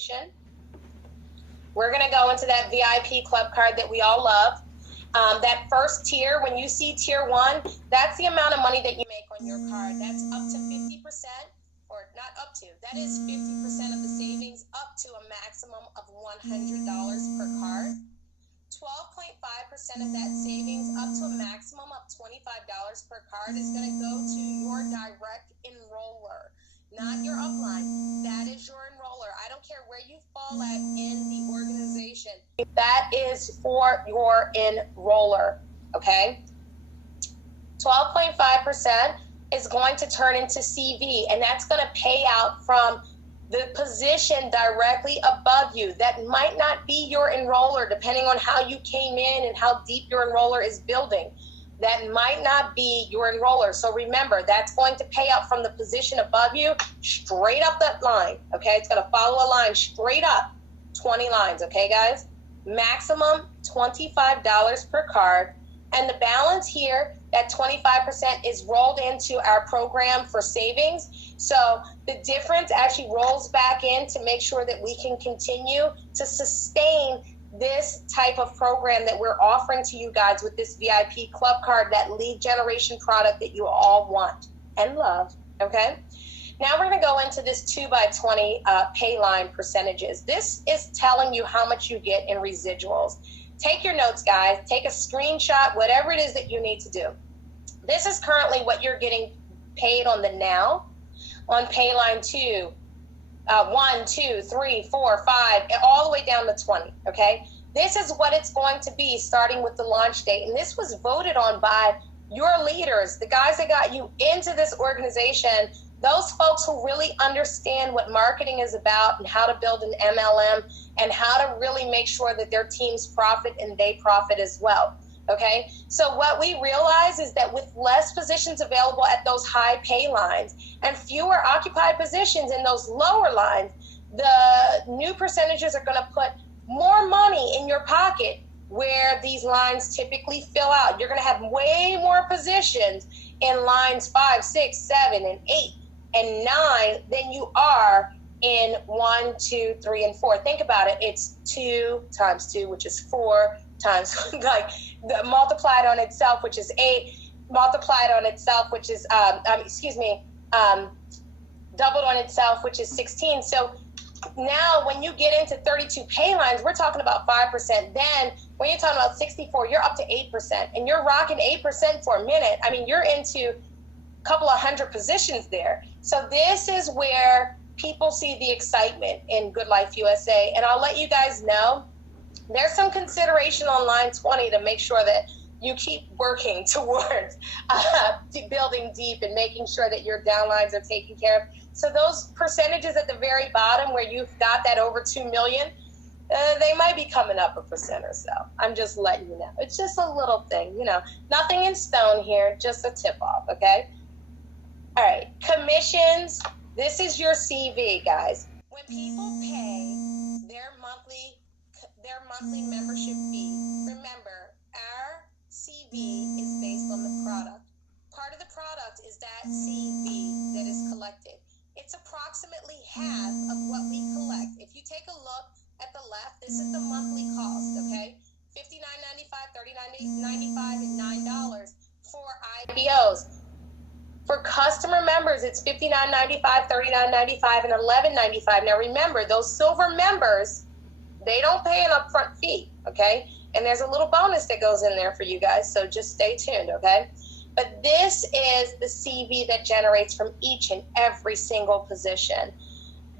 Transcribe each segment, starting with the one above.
Compensation. We're going to go into that VIP club card that we all love. That first tier, when you see tier 1, that's the amount of money that you make on your card. That's up to 50%, or not up to, that is 50% of the savings, up to a maximum of $100 per card. 12.5% of that savings, up to a maximum of $25 per card, is going to go to your direct enroller, not your upline. That is your enroller. I don't care where you fall at in the organization. That is for your enroller, okay? 12.5% is going to turn into CV, and that's going to pay out from the position directly above you. That might not be your enroller, depending on how you came in and how deep your enroller is building. That might not be your enroller. So remember, that's going to pay out from the position above you, straight up that line, okay? It's going to follow a line straight up, 20 lines, okay, guys? Maximum $25 per card. And the balance here, that 25% is rolled into our program for savings. So the difference actually rolls back in to make sure that we can continue to sustain this type of program that we're offering to you guys with this VIP club card, that lead generation product that you all want and love, okay? Now we're going to go into this 2x20 Payline percentages. This is telling you how much you get in residuals. Take your notes, guys. Take a screenshot, whatever it is that you need to do. This is currently what you're getting paid on the now on Payline 2. 1, 2, 3, 4, 5, all the way down to 20, okay? This is what it's going to be starting with the launch date. And this was voted on by your leaders, the guys that got you into this organization, those folks who really understand what marketing is about and how to build an MLM and how to really make sure that their teams profit and they profit as well. Okay, so what we realize is that with less positions available at those high pay lines and fewer occupied positions in those lower lines, the new percentages are going to put more money in your pocket where these lines typically fill out. You're going to have way more positions in lines 5, 6, 7, and 8, and 9 than you are in 1, 2, 3, and 4. Think about it. It's 2 times 2, which is 4 times, like multiplied on itself, which is 8, multiplied on itself, which is, doubled on itself, which is 16. So now when you get into 32 pay lines, we're talking about 5%. Then when you're talking about 64, you're up to 8%, and you're rocking 8% for a minute. I mean, you're into a couple of hundred positions there. So this is where people see the excitement in GoodLife USA. And I'll let you guys know, there's some consideration on line 20 to make sure that you keep working towards building deep and making sure that your downlines are taken care of. So those percentages at the very bottom where you've got that over 2 million, they might be coming up 1% or so. I'm just letting you know. It's just a little thing, you know, nothing in stone here, just a tip off, okay? All right, commissions. This is your CV, guys. When people pay their monthly membership fee, remember, our CV is based on the product. Part of the product is that CV that is collected. It's approximately half of what we collect. If you take a look at the left, this is the monthly cost, okay? $59.95, $39.95, and $9 for IBOs. For customer members, it's $59.95, $39.95, and $11.95. Now remember, those silver members, they don't pay an upfront fee, okay? And there's a little bonus that goes in there for you guys, so just stay tuned, okay? But this is the CV that generates from each and every single position.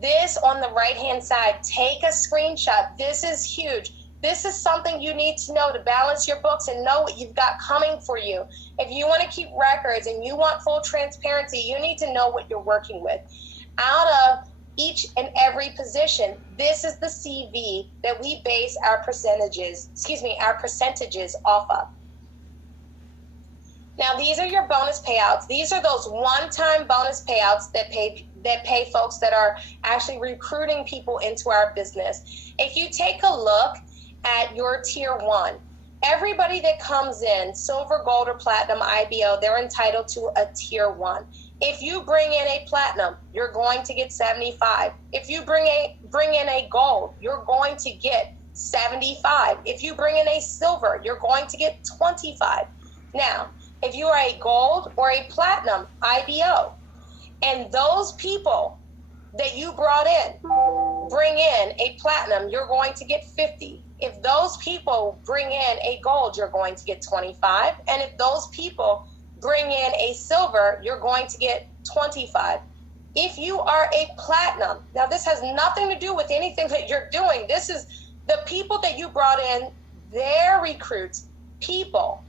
This on the right-hand side, take a screenshot. This is huge. This is something you need to know to balance your books and know what you've got coming for you. If you want to keep records and you want full transparency, you need to know what you're working with. Out of each and every position, this is the CV that we base our percentages off of. Now, these are your bonus payouts. These are those one-time bonus payouts that pay folks that are actually recruiting people into our business. If you take a look at your tier 1, everybody that comes in, silver, gold, or platinum IBO, they're entitled to a tier 1. If you bring in a platinum, you're going to get 75. If you bring bring in a gold, you're going to get 75. If you bring in a silver, you're going to get 25. Now, if you are a gold or a platinum IBO, and those people that you brought in bring in a platinum, you're going to get 50. If those people bring in a gold, you're going to get 25. And if those people bring in a silver, you're going to get 25. If you are a platinum, now this has nothing to do with anything that you're doing. This is the people that you brought in, their recruits, people.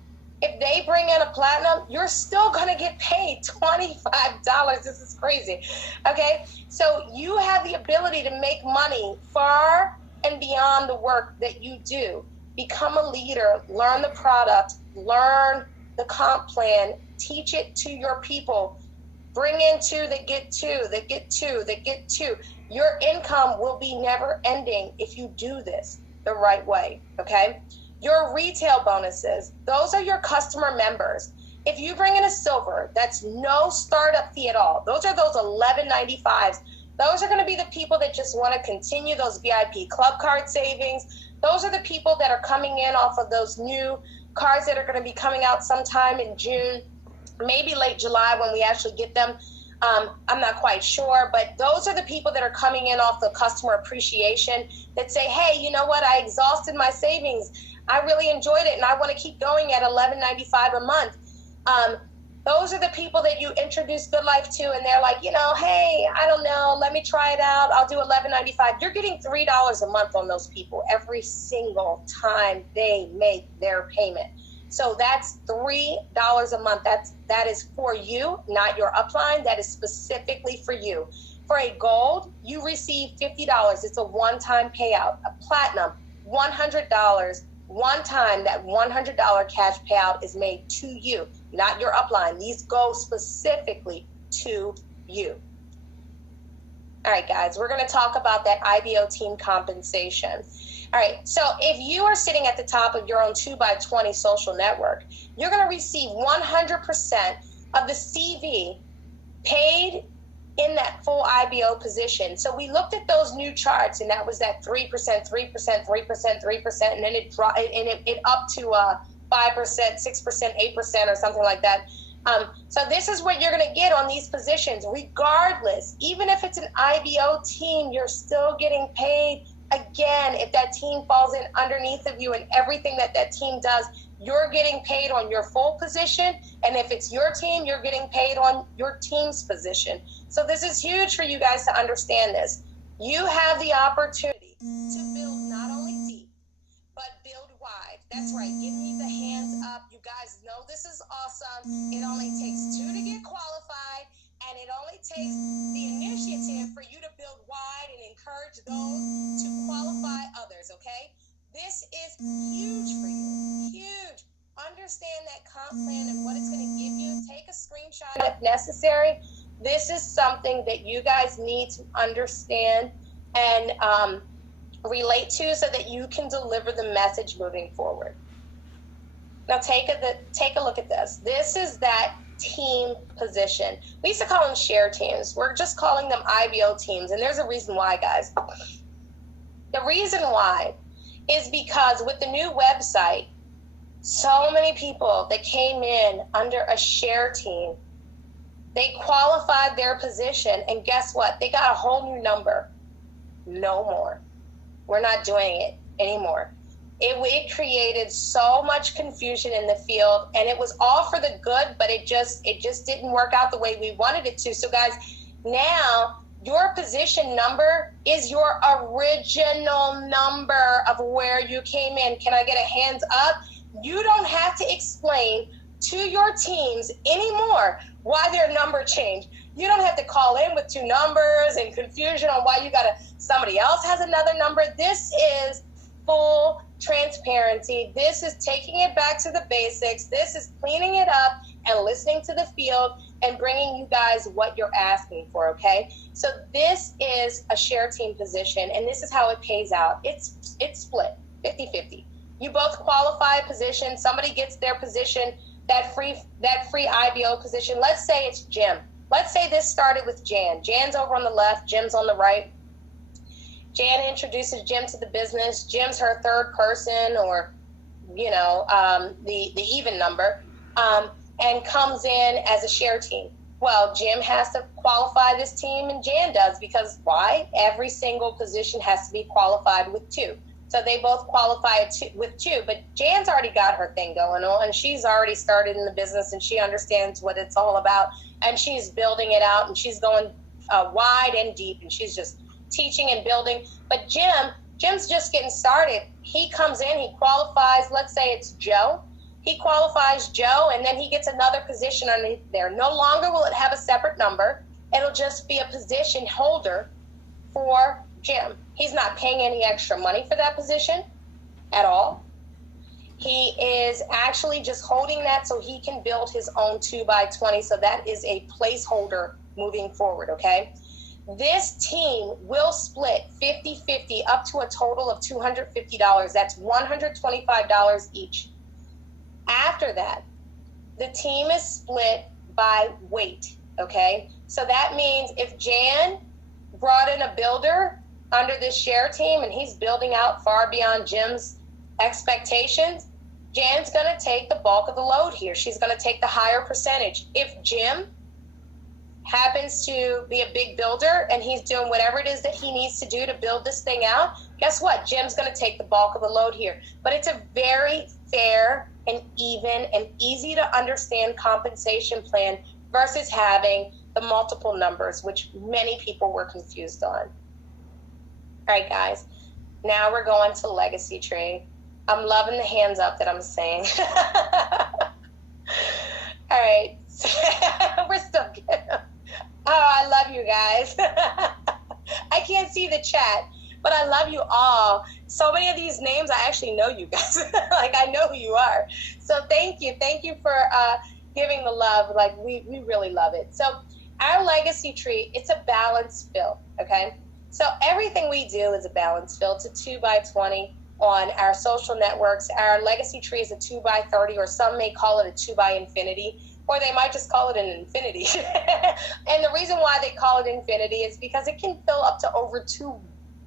If they bring in a platinum, you're still going to get paid $25. This is crazy. Okay? So you have the ability to make money far and beyond the work that you do. Become a leader, learn the product, learn the comp plan, teach it to your people. Bring in two that get two, that get two, that get two. Your income will be never ending if you do this the right way, okay? Your retail bonuses, those are your customer members. If you bring in a silver, that's no startup fee at all. Those are those $11.95s. Those are going to be the people that just want to continue those VIP club card savings. Those are the people that are coming in off of those new cards that are going to be coming out sometime in June, maybe late July when we actually get them. I'm not quite sure, but those are the people that are coming in off the customer appreciation that say, hey, you know what? I exhausted my savings. I really enjoyed it, and I want to keep going at $11.95 a month. Those are the people that you introduce GoodLife to, and they're like, you know, hey, I don't know, let me try it out. I'll do $11.95. You're getting $3 a month on those people every single time they make their payment. So that's $3 a month. That is for you, not your upline. That is specifically for you. For a gold, you receive $50. It's a one-time payout. A platinum, $100. One time, that $100 cash payout is made to you, not your upline. These go specifically to you. All right, guys, we're going to talk about that IBO team compensation. All right, so if you are sitting at the top of your own 2x20 social network, you're going to receive 100% of the CV paid in that full IBO position. So we looked at those new charts, and that was that 3%, 3%, 3%, 3%, and then it dropped, and it up to 5%, 6%, 8%, or something like that. So this is what you're going to get on these positions, regardless. Even if it's an IBO team, you're still getting paid. Again, if that team falls in underneath of you and everything that that team does, you're getting paid on your full position. And if it's your team, you're getting paid on your team's position. So this is huge for you guys to understand this. You have the opportunity to build not only deep, but build wide. That's right. Give me the hands up. You guys know this is awesome. It only takes 2 to get qualified, and it only takes the initiative for you to build wide and encourage those to qualify others, okay? This is huge for you. Huge. Understand that comp plan and what it's going to give you. Take a screenshot if necessary. This is something that you guys need to understand and relate to so that you can deliver the message moving forward. Now take a look at this. This is that team position. We used to call them share teams. We're just calling them IBO teams, and there's a reason why, guys. The reason why is because with the new website, so many people that came in under a share team, they qualified their position, and guess what? They got a whole new number. No more. We're not doing it anymore. It created so much confusion in the field, and it was all for the good, but it just didn't work out the way we wanted it to. So guys, now your position number is your original number of where you came in. Can I get a hands up? You don't have to explain to your teams anymore why their number changed. You don't have to call in with 2 numbers and confusion on why somebody else has another number. This is full transparency. This is taking it back to the basics. This is cleaning it up and listening to the field and bringing you guys what you're asking for, okay? So this is a share team position, and this is how it pays out. It's split 50-50. You both qualify a position. Somebody gets their position, that free IBO position. Let's say it's Jim. Let's say this started with Jan. Jan's over on the left, Jim's on the right. Jan introduces Jim to the business. Jim's her third person, or, the even number, and comes in as a share team. Well, Jim has to qualify this team, and Jan does, because why? Every single position has to be qualified with 2. So they both qualify with 2, but Jan's already got her thing going on, and she's already started in the business, and she understands what it's all about, and she's building it out, and she's going wide and deep, and she's just teaching and building. But Jim's just getting started. He comes in, he qualifies, let's say it's Joe. He qualifies Joe, and then he gets another position underneath there. No longer will it have a separate number. It'll just be a position holder for Jim. He's not paying any extra money for that position at all. He is actually just holding that so he can build his own 2x20. So that is a placeholder moving forward, okay? This team will split 50-50 up to a total of $250. That's $125 each. After that, the team is split by weight, okay? So that means if Jan brought in a builder under this share team and he's building out far beyond Jim's expectations, Jan's going to take the bulk of the load here. She's going to take the higher percentage. If Jim happens to be a big builder and he's doing whatever it is that he needs to do to build this thing out, guess what? Jim's going to take the bulk of the load here. But it's a very fair and even and easy to understand compensation plan versus having the multiple numbers, which many people were confused on. All right, guys, now we're going to legacy tree. I'm loving the hands up that I'm saying. All right, we're still good. Oh, I love you guys. I can't see the chat, but I love you all. So many of these names, I actually know you guys. Like, I know who you are. So thank you. Thank you for giving the love. Like, we really love it. So our legacy tree, it's a balance fill, okay? So everything we do is a balance fill. It's a 2x20 on our social networks. Our legacy tree is a 2x30, or some may call it a 2x infinity, or they might just call it an infinity. And the reason why they call it infinity is because it can fill up to over 2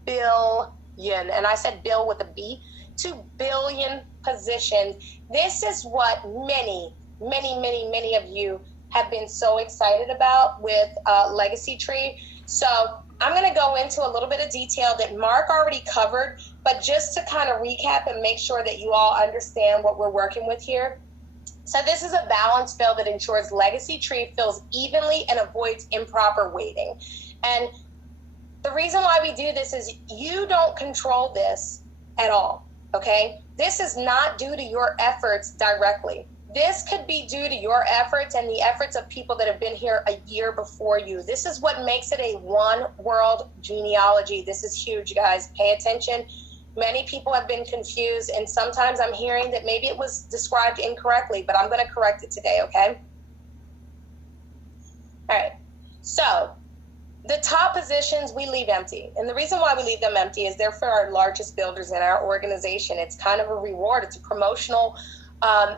billion, and I said bill with a B, 2 billion positions. This is what many of you have been so excited about with Legacy Tree. So I'm going to go into a little bit of detail that Mark already covered, but just to kind of recap and make sure that you all understand what we're working with here. So this is a balance fill that ensures Legacy Tree fills evenly and avoids improper weighting. And the reason why we do this is you don't control this at all, okay? This is not due to your efforts directly. This could be due to your efforts and the efforts of people that have been here a year before you. This is what makes it a one world genealogy. This is huge, guys. Pay attention. Many people have been confused, and sometimes I'm hearing that maybe it was described incorrectly, but I'm going to correct it today, okay? All right. So the top positions we leave empty. And the reason why we leave them empty is they're for our largest builders in our organization. It's kind of a reward. It's a promotional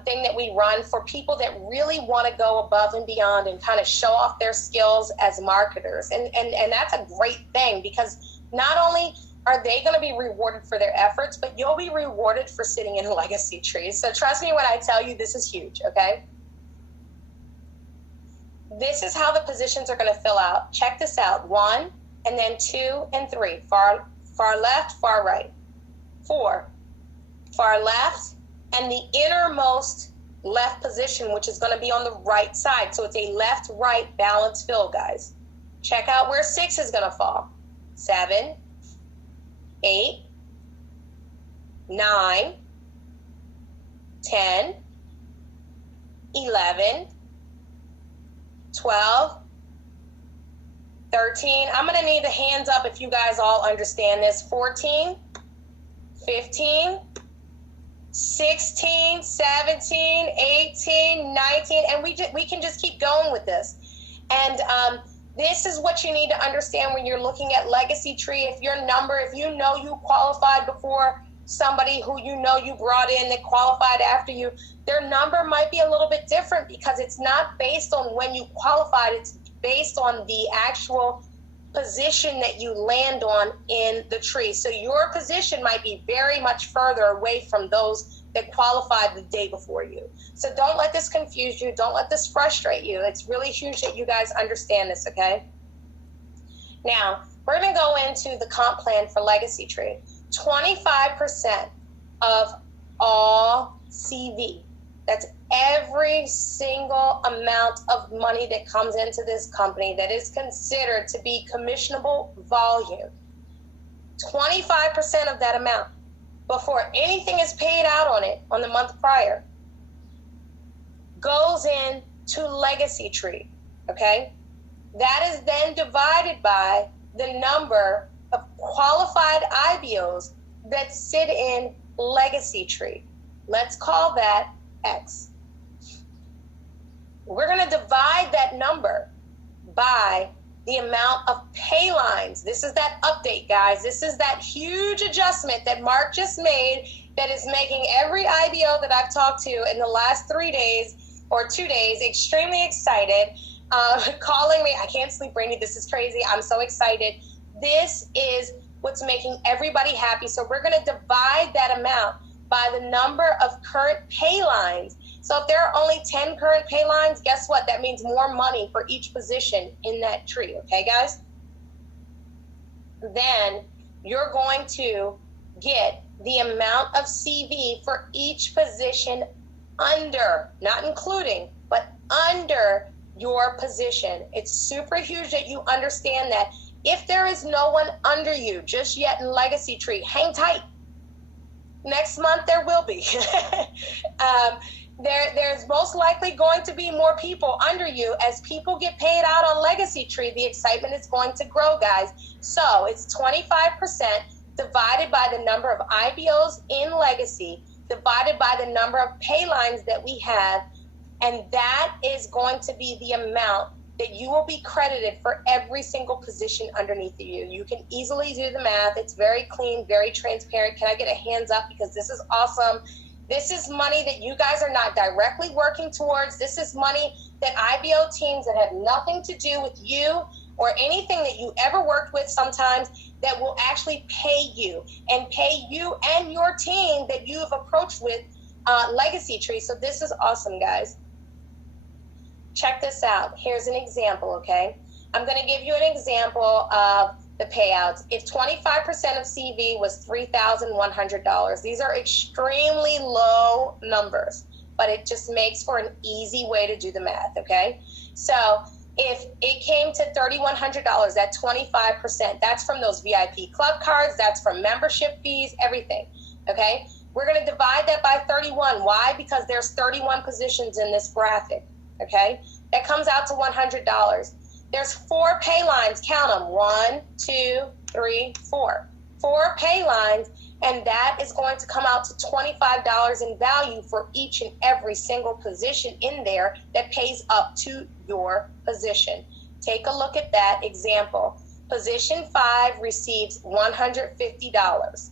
thing that we run for people that really want to go above and beyond and kind of show off their skills as marketers. And that's a great thing, because not only are they going to be rewarded for their efforts, but you'll be rewarded for sitting in legacy trees. So trust me when I tell you this is huge, okay? This is how the positions are going to fill out. Check this out. 1, and then 2 and 3. Far left, far right. 4, far left, and the innermost left position, which is going to be on the right side. So it's a left-right balance fill, guys. Check out where 6 is going to fall. 7, 8, 9, 10, 11, 12, 13. I'm going to need the hands up if you guys all understand this. 14, 15, 16, 17, 18, 19, and we can just keep going with this. And this is what you need to understand when you're looking at legacy tree. If you know you qualified before somebody who you know you brought in that qualified after you, their number might be a little bit different, because it's not based on when you qualified. It's based on the actual position that you land on in the tree. So your position might be very much further away from those that qualified the day before you. So don't let this confuse you. Don't let this frustrate you. It's really huge that you guys understand this, okay? Now, we're going to go into the comp plan for Legacy Tree. 25% of all CV. That's every single amount of money that comes into this company that is considered to be commissionable volume. 25% of that amount before anything is paid out on it on the month prior goes in to Legacy Tree, okay? That is then divided by the number of qualified IBOs that sit in Legacy Tree. Let's call that X. We're going to divide that number by the amount of pay lines. This is that update, guys. This is that huge adjustment that Mark just made that is making every IBO that I've talked to in the last 3 days or 2 days extremely excited, calling me. I can't sleep, Brandy. This is crazy. I'm so excited. This is what's making everybody happy. So we're going to divide that amount by the number of current pay lines. So if there are only 10 current pay lines, guess what? That means more money for each position in that tree. Okay, guys? Then you're going to get the amount of CV for each position under, not including, but under your position. It's super huge that you understand that. If there is no one under you just yet in Legacy Tree, hang tight. Next month there will be. There's most likely going to be more people under you. As people get paid out on Legacy Tree, the excitement is going to grow, guys. So it's 25% divided by the number of IBOs in Legacy, divided by the number of pay lines that we have, and that is going to be the amount that you will be credited for every single position underneath you. You can easily do the math. It's very clean, very transparent. Can I get a hands up? Because this is awesome. This is money that you guys are not directly working towards. This is money that IBO teams that have nothing to do with you or anything that you ever worked with sometimes that will actually pay you and your team that you've approached with Legacy Tree. So this is awesome, guys. Check this out. Here's an example, okay? I'm going to give you an example of the payouts. If 25% of CV was $3,100, these are extremely low numbers, but it just makes for an easy way to do the math, okay? So if it came to $3,100, that 25%, that's from those VIP club cards, that's from membership fees, everything, okay? We're going to divide that by 31. Why? Because there's 31 positions in this graphic. Okay, that comes out to $100. There's 4 pay lines. Count them. 1, 2, 3, 4. 4 pay lines, and that is going to come out to $25 in value for each and every single position in there that pays up to your position. Take a look at that example. Position 5 receives $150.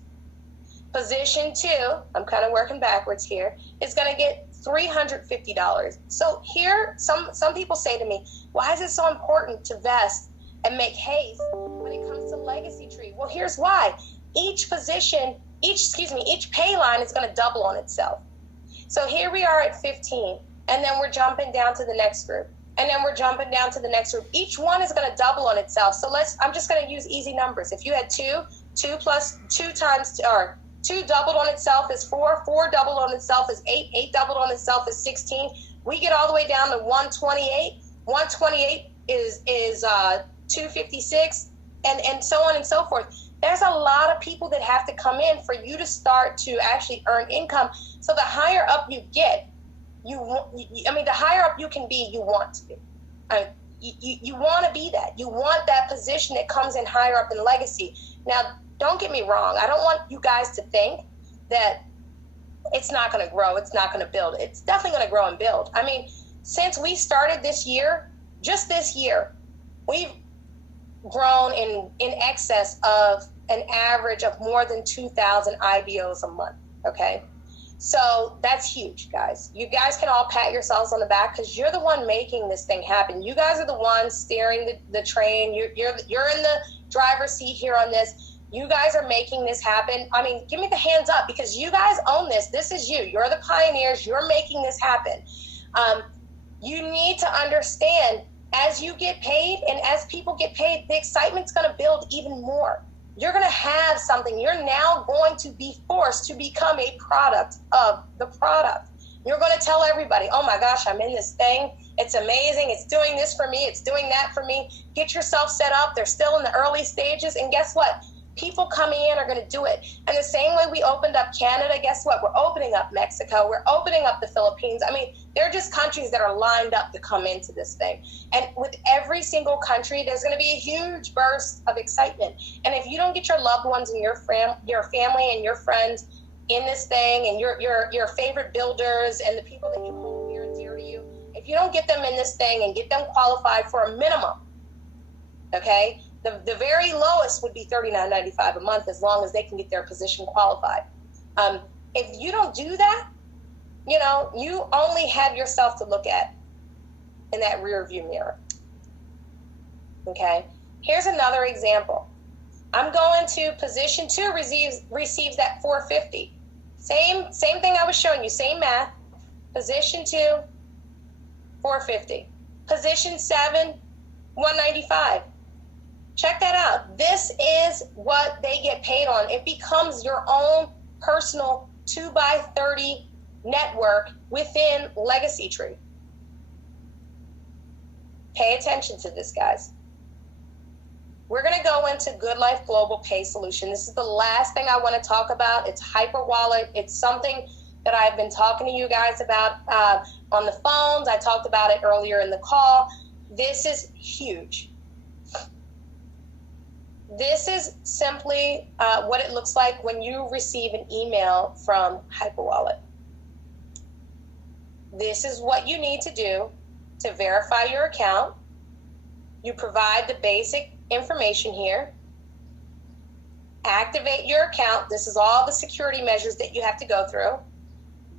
Position 2, I'm kind of working backwards here, is going to get $350. So here, some people say to me, why is it so important to vest and make haste when it comes to Legacy Tree? Well, here's why. Each position, each pay line is going to double on itself. So here we are at 15, and then we're jumping down to the next group, and then we're jumping down to the next group. Each one is going to double on itself. So I'm just going to use easy numbers. If you had 2 plus 2 times, or 2 doubled on itself is 4, 4 doubled on itself is 8, 8 doubled on itself is 16. We get all the way down to 128. 128 is 256, and so on and so forth. There's a lot of people that have to come in for you to start to actually earn income. So the higher up you get, the higher up you can be, you want to be. You want to be that. You want that position that comes in higher up in Legacy. Now, don't get me wrong. I don't want you guys to think that it's not going to grow. It's not going to build. It's definitely going to grow and build. I mean, since we started this year, just this year, we've grown in excess of an average of more than 2,000 IBOs a month, okay? So that's huge, guys. You guys can all pat yourselves on the back because you're the one making this thing happen. You guys are the ones steering the train. You're in the driver's seat here on this. You guys are making this happen. I mean, give me the hands up because you guys own this. This is you. You're the pioneers. You're making this happen. You need to understand as you get paid and as people get paid, the excitement's going to build even more. You're going to have something. You're now going to be forced to become a product of the product. You're going to tell everybody, oh my gosh, I'm in this thing. It's amazing. It's doing this for me. It's doing that for me. Get yourself set up. They're still in the early stages. And guess what? People coming in are going to do it. And the same way we opened up Canada, guess what? We're opening up Mexico. We're opening up the Philippines. I mean, they're just countries that are lined up to come into this thing. And with every single country, there's going to be a huge burst of excitement. And if you don't get your loved ones and your family and your friends in this thing and your favorite builders and the people that you hold near and dear to you, if you don't get them in this thing and get them qualified for a minimum, okay, the very lowest would be $39.95 a month as long as they can get their position qualified. If you don't do that, you know, you only have yourself to look at in that rear view mirror. Okay, here's another example. I'm going to position 2 receives that $450. Same thing I was showing you, same math. Position 2, $450. Position 7, $195. Check that out. This is what they get paid on. It becomes your own personal 2x30 network within Legacy Tree. Pay attention to this, guys. We're going to go into GoodLife Global Pay Solution. This is the last thing I want to talk about. It's HyperWallet. It's something that I've been talking to you guys about on the phones. I talked about it earlier in the call. This is huge. This is simply what it looks like when you receive an email from HyperWallet. This is what you need to do to verify your account. You provide the basic information here. Activate your account. This is all the security measures that you have to go through.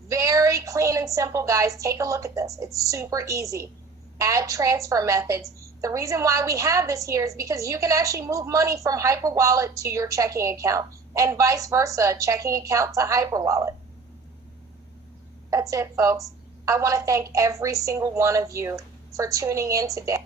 Very clean and simple, guys. Take a look at this. It's super easy. Add transfer methods. The reason why we have this here is because you can actually move money from HyperWallet to your checking account and vice versa, checking account to HyperWallet. That's it, folks. I want to thank every single one of you for tuning in today.